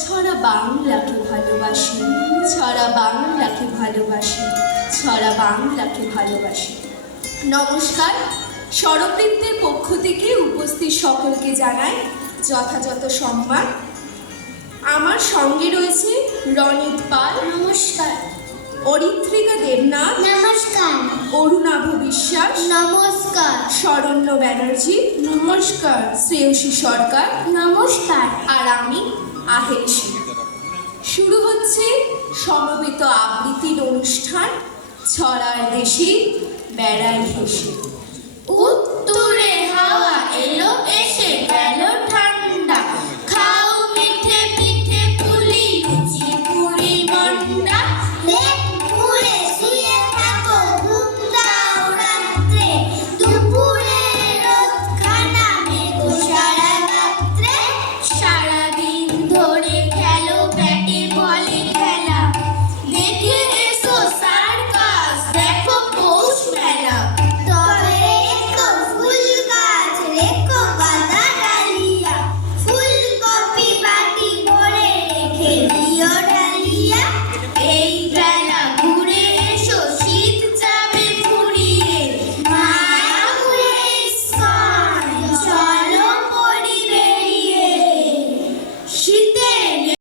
ছড়া বাংলাকে ভালোবাসি, ছড়া বাংলাকে ভালোবাসি, ছড়া বাংলাকে ভালোবাসি। নমস্কার, স্বরবৃত্তের পক্ষ থেকে উপস্থিত সকলকে জানাই যথাযথ সম্মান। আমার সঙ্গে রয়েছে রনিত পাল, নমস্কার। অরিত্রিকা দেবনাথ, নমস্কার। অরুণাভ বিশ্বাস, নমস্কার। শরণ্য ব্যানার্জি, নমস্কার, শ্রেয়সী সরকার, নমস্কার। আর আমি আহেল সিং। শুরু হচ্ছে সমবেত আবৃত্তির অনুষ্ঠান ছড়ার দেশে বেড়াই হেসে। উত্তুরে হাওয়া এলো এসে গেল ঠান্ডা, খাও মিঠে পিঠে পুলি লুচি পুরি মন্ডা, লেপ মুড়ে শুয়ে থাকো ঘুম দাও রাত্রে, দুপুরে রোদ খানা মেঘো সারা রাত্রে, সারাদিন ধরে